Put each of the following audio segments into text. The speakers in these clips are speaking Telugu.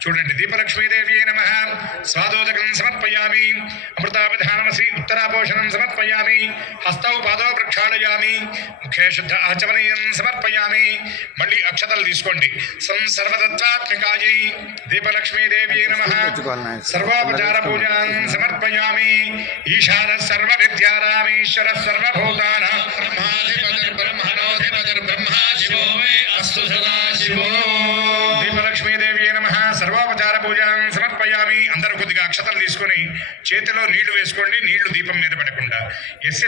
చూడండి దీపలక్ష్మీదేవి నమ స్వాదోదకం సమర్పయామి అమృతాభిధానమసి ఉత్తరాపోషణం సమర్పయామి హస్తౌ పాదో ప్రక్షాళయామి ముఖే శుద్ధ ఆచమనీయం సమర్పయామి మళ్ళీ అక్షతలు తీసుకోండి సం సర్వతత్వాత్మికాయై దీపలక్ష్మీదేవి నమ సర్వోపచార పూజాన్ సమర్పయామి ఈశాన సర్వ విద్యారామీశ్వర సర్వభూతాన బ్రహ్మణోధిపతిర్బ్రహ్మా శివో మే అస్తు సదా అక్షతలు తీసుకొని చేతిలో నీళ్లు వేసుకోండి నీళ్లు దీపం మీద పడకుండా ఎస్య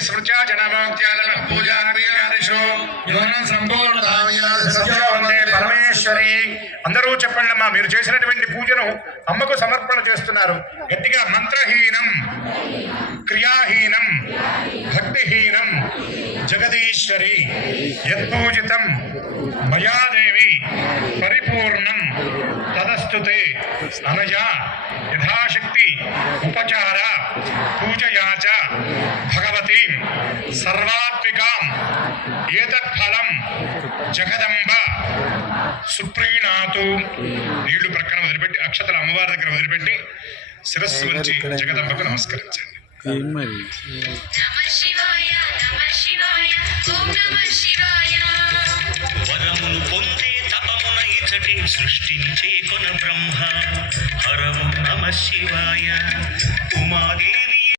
అందరూ చెప్పండి అమ్మా మీరు చేసినటువంటి పూజను అమ్మకు సమర్పణ చేస్తున్నారు గట్టిగా మంత్రహీనం క్రియాహీనం భక్తిహీనం జగదీశ్వరి యత్పూజితం మయా వాస్తుతే అనయా యథాశక్తి ఉపచార పూజయాచ భగవతి సర్వాత్మికాం ఏతత్ఫలం జగదంబ సుప్రీణాతు నీళ్లు ప్రక్కన వదిలిపెట్టి అక్షతల అమ్మవారి దగ్గర వదిలిపెట్టి శిరస్సు వచ్చి జగదంబకు నమస్కరించండి పచ్చటి సృష్టించే కొన బ్రహ్మ హరము నమ శివాయ ఉమాదే